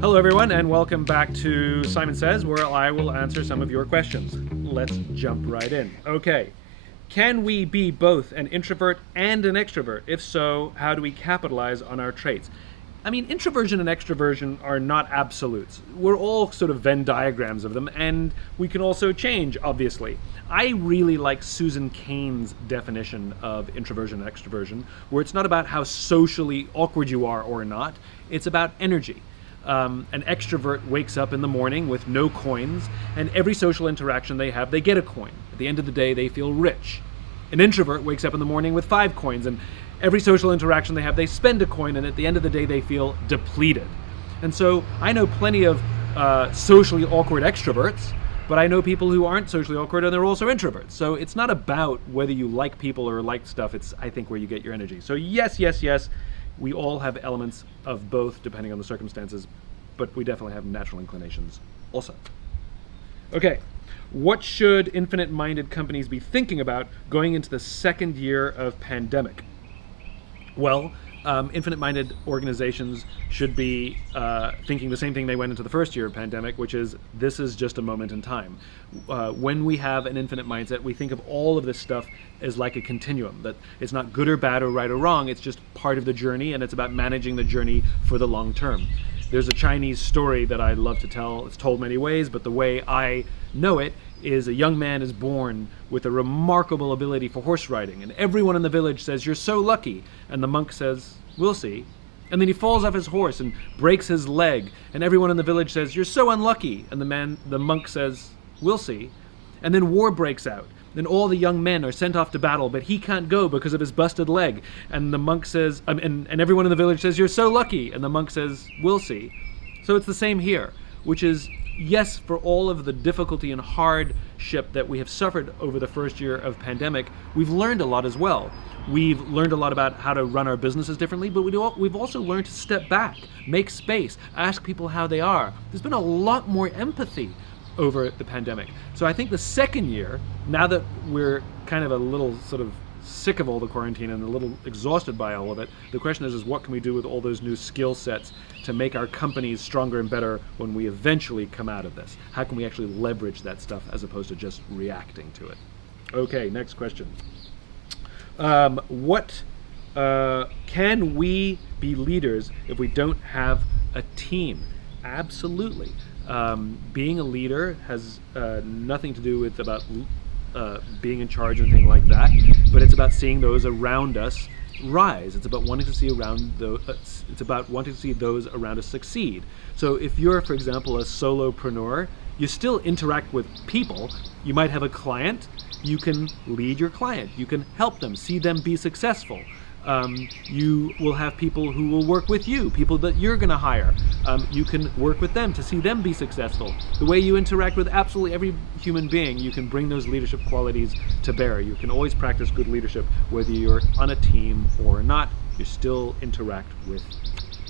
Hello, everyone, and welcome back to Simon Says, where I will answer some of your questions. Let's jump right in. Okay. Can we be both an introvert and an extrovert? If so, how do we capitalize on our traits? I mean, introversion and extroversion are not absolutes. We're all sort of Venn diagrams of them, and we can also change, obviously. I really like Susan Cain's definition of introversion and extroversion, where it's not about how socially awkward you are or not, it's about energy. An extrovert wakes up in the morning with no coins, and every social interaction they have, they get a coin. At the end of the day, they feel rich. An introvert wakes up in the morning with 5 coins, and every social interaction they have, they spend a coin, and at the end of the day, they feel depleted. And so I know plenty of socially awkward extroverts, but I know people who aren't socially awkward, and they're also introverts. So it's not about whether you like people or like stuff. It's, I think, where you get your energy. So yes, we all have elements of both depending on the circumstances, but we definitely have natural inclinations also. Okay, what should infinite-minded companies be thinking about going into the second year of pandemic? Well, infinite-minded organizations should be thinking the same thing they went into the first year of pandemic, which is this is just a moment in time. When we have an infinite mindset, we think of all of this stuff as like a continuum, that it's not good or bad or right or wrong, it's just part of the journey, and it's about managing the journey for the long term. There's a Chinese story that I love to tell. It's told many ways, but the way I know it is a young man is born with a remarkable ability for horse riding, and everyone in the village says, "You're so lucky," and the monk says, "We'll see." And then he falls off his horse and breaks his leg, and everyone in the village says, "You're so unlucky," and the monk says, "We'll see." And then war breaks out. Then all the young men are sent off to battle, but he can't go because of his busted leg. And the monk says, and everyone in the village says, "You're so lucky." And the monk says, "We'll see." So it's the same here, which is, yes, for all of the difficulty and hardship that we have suffered over the first year of pandemic, we've learned a lot as well. We've learned a lot about how to run our businesses differently, but we've also learned to step back, make space, ask people how they are. There's been a lot more empathy over the pandemic. So I think the second year, now that we're kind of a little sort of sick of all the quarantine and a little exhausted by all of it, the question is what can we do with all those new skill sets to make our companies stronger and better when we eventually come out of this? How can we actually leverage that stuff as opposed to just reacting to it? Okay, next question. Can we be leaders if we don't have a team? Absolutely. Being a leader has nothing to do with about being in charge or anything like that, but it's about seeing those around us rise. It's about wanting to see those around us succeed. So if you're, for example, a solopreneur, you still interact with people. You might have a client. You can lead your client. You can help them, see them be successful. You will have people who will work with you, people that you're going to hire. You can work with them to see them be successful. The way you interact with absolutely every human being, you can bring those leadership qualities to bear. You can always practice good leadership, whether you're on a team or not. You still interact with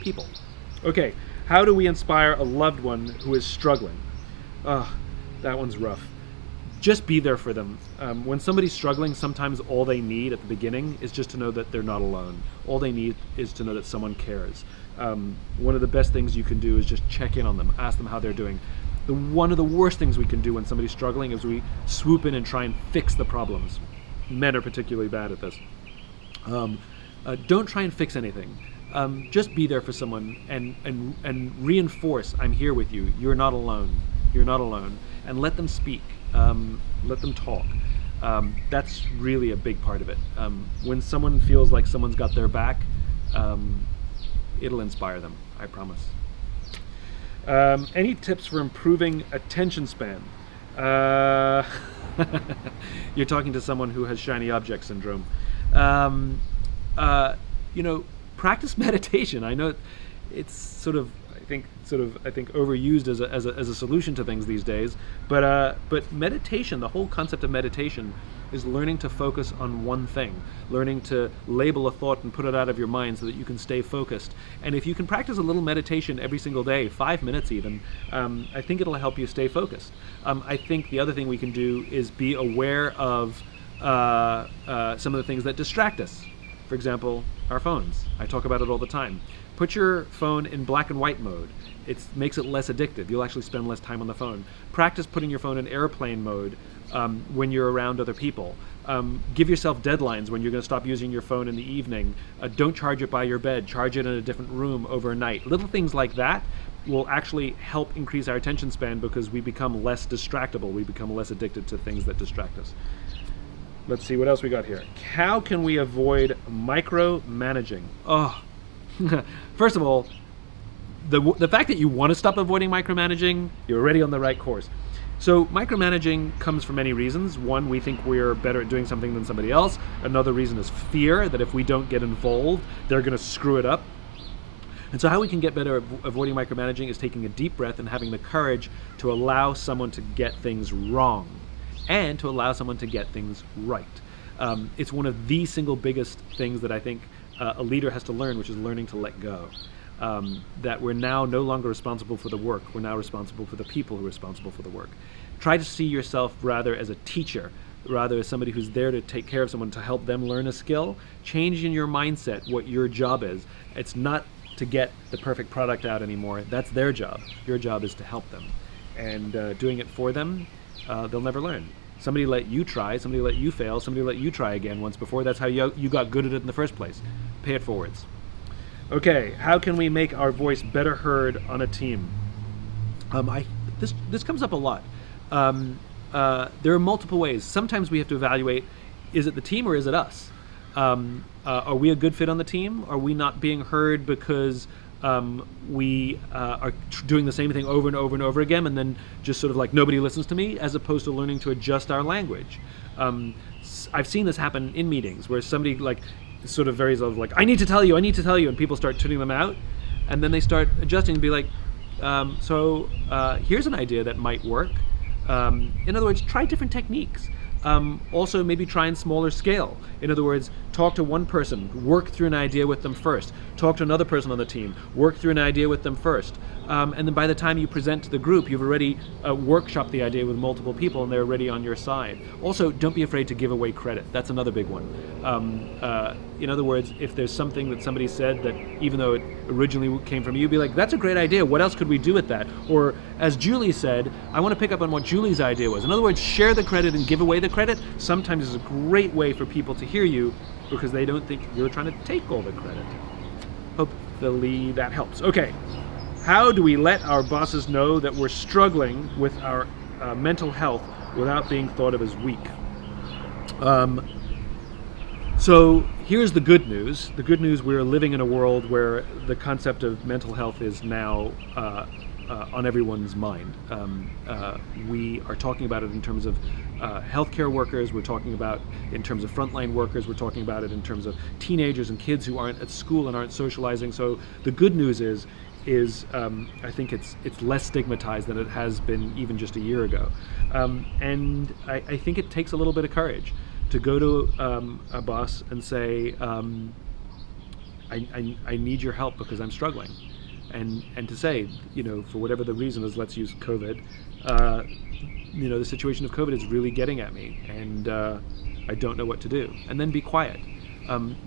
people. Okay, how do we inspire a loved one who is struggling? That one's rough. Just be there for them. When somebody's struggling, sometimes all they need at the beginning is just to know that they're not alone. All they need is to know that someone cares. One of the best things you can do is just check in on them, ask them how they're doing. One of the worst things we can do when somebody's struggling is we swoop in and try and fix the problems. Men are particularly bad at this. Don't try and fix anything. Just be there for someone and reinforce, "I'm here with you. You're not alone. You're not alone." And let them speak. Let them talk. That's really a big part of it. When someone feels like someone's got their back, it'll inspire them, I promise. Any tips for improving attention span? You're talking to someone who has shiny object syndrome. Practice meditation. I know it's sort of overused as a solution to things these days. But meditation, the whole concept of meditation, is learning to focus on one thing, learning to label a thought and put it out of your mind so that you can stay focused. And if you can practice a little meditation every single day, 5 minutes even, I think it'll help you stay focused. I think the other thing we can do is be aware of some of the things that distract us. For example, our phones. I talk about it all the time. Put your phone in black and white mode. it makes it less addictive. You'll actually spend less time on the phone. Practice putting your phone in airplane mode when you're around other people. Give yourself deadlines when you're going to stop using your phone in the evening. Don't charge it by your bed. Charge it in a different room overnight. Little things like that will actually help increase our attention span because we become less distractible. We become less addicted to things that distract us. Let's see what else we got here. How can we avoid micromanaging? Oh, first of all, the fact that you want to stop avoiding micromanaging, you're already on the right course. So micromanaging comes for many reasons. One, we think we're better at doing something than somebody else. Another reason is fear, that if we don't get involved, they're going to screw it up. And so how we can get better at avoiding micromanaging is taking a deep breath and having the courage to allow someone to get things wrong and to allow someone to get things right. It's one of the single biggest things that I think a leader has to learn, which is learning to let go. That we're now no longer responsible for the work. We're now responsible for the people who are responsible for the work. Try to see yourself rather as a teacher, rather as somebody who's there to take care of someone, to help them learn a skill. Change in your mindset what your job is. It's not to get the perfect product out anymore. That's their job. Your job is to help them. And doing it for them, they'll never learn. Somebody let you try, somebody let you fail, somebody let you try again once before. That's how you got good at it in the first place. Pay it forwards. Okay, how can we make our voice better heard on a team? This comes up a lot. There are multiple ways. Sometimes we have to evaluate, is it the team or is it us? Are we a good fit on the team? Are we not being heard because we are doing the same thing over and over and over again, and then just sort of like nobody listens to me, as opposed to learning to adjust our language? I've seen this happen in meetings where somebody like sort of varies of like, I need to tell you, and people start tuning them out, and then they start adjusting and be like, here's an idea that might work. In other words, try different techniques. Also, maybe try in smaller scale. In other words, talk to one person, work through an idea with them first. Talk to another person on the team, work through an idea with them first. And then by the time you present to the group, you've already workshopped the idea with multiple people and they're already on your side. Also, don't be afraid to give away credit. That's another big one. In other words, if there's something that somebody said that even though it originally came from you, be like, that's a great idea. What else could we do with that? Or as Julie said, I want to pick up on what Julie's idea was. In other words, share the credit and give away the credit. Sometimes is a great way for people to hear you because they don't think you're trying to take all the credit. Hopefully that helps. Okay. How do we let our bosses know that we're struggling with our mental health without being thought of as weak? So here's the good news. The good news, we're living in a world where the concept of mental health is now on everyone's mind. We are talking about it in terms of healthcare workers, we're talking about in terms of frontline workers, we're talking about it in terms of teenagers and kids who aren't at school and aren't socializing. So the good news is I think it's less stigmatized than it has been even just a year ago. And I think it takes a little bit of courage to go to a boss and say, I need your help because I'm struggling. And to say, for whatever the reason is, let's use COVID, the situation of COVID is really getting at me and I don't know what to do. And then be quiet.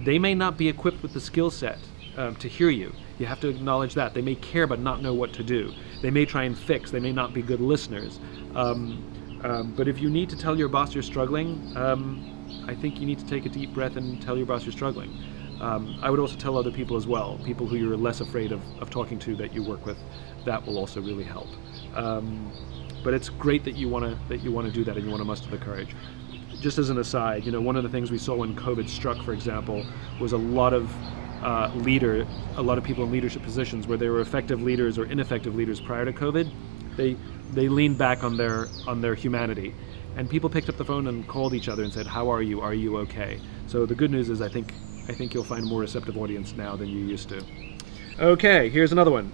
They may not be equipped with the skill set to hear you. You have to acknowledge that. They may care but not know what to do. They may try and fix. They may not be good listeners. But if you need to tell your boss you're struggling, I think you need to take a deep breath and tell your boss you're struggling. I would also tell other people as well, people who you're less afraid of talking to that you work with. That will also really help. But it's great that you want to do that and you want to muster the courage. Just as an aside, one of the things we saw when COVID struck, for example, was a lot of people in leadership positions where they were effective leaders or ineffective leaders prior to COVID. They leaned back on their humanity, and people picked up the phone and called each other and said, "How are you? Are you okay?" So the good news is, I think you'll find a more receptive audience now than you used to. Okay, here's another one.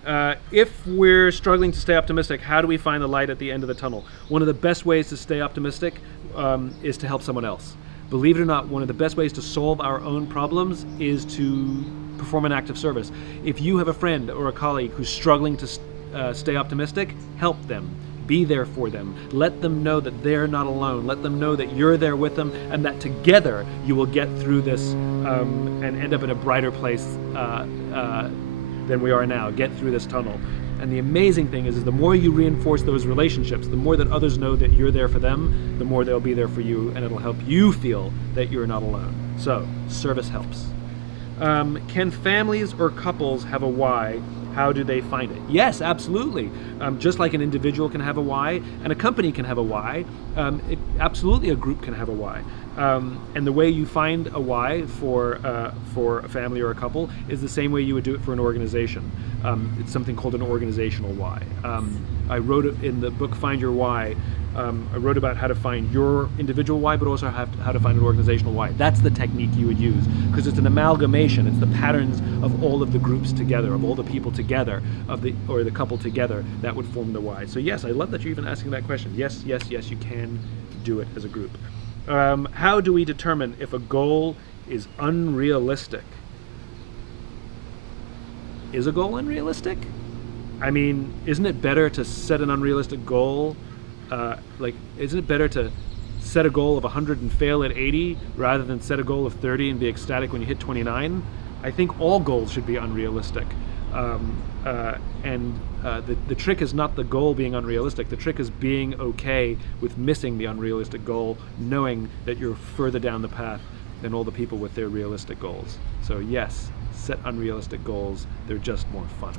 If we're struggling to stay optimistic, how do we find the light at the end of the tunnel? One of the best ways to stay optimistic is to help someone else. Believe it or not, one of the best ways to solve our own problems is to perform an act of service. If you have a friend or a colleague who's struggling to stay optimistic, help them. Be there for them. Let them know that they're not alone. Let them know that you're there with them and that together you will get through this and end up in a brighter place than we are now. Get through this tunnel. And the amazing thing is the more you reinforce those relationships, the more that others know that you're there for them, the more they'll be there for you, and it'll help you feel that you're not alone. So, service helps. Can families or couples have a why? How do they find it? Yes, absolutely. Just like an individual can have a why, and a company can have a why, absolutely a group can have a why. And the way you find a why for a family or a couple is the same way you would do it for an organization. It's something called an organizational why. I wrote it in the book Find Your Why. I wrote about how to find your individual why, but also how to find an organizational why. That's the technique you would use, because it's an amalgamation. It's the patterns of all of the groups together, of all the people together, or the couple together, that would form the why. So yes, I love that you're even asking that question. Yes, yes, yes, you can do it as a group. How do we determine if a goal is unrealistic? Is a goal unrealistic? I mean, isn't it better to set an unrealistic goal? Isn't it better to set a goal of 100 and fail at 80 rather than set a goal of 30 and be ecstatic when you hit 29? I think all goals should be unrealistic. The trick is not the goal being unrealistic. The trick is being okay with missing the unrealistic goal, knowing that you're further down the path than all the people with their realistic goals. So yes, set unrealistic goals. They're just more fun.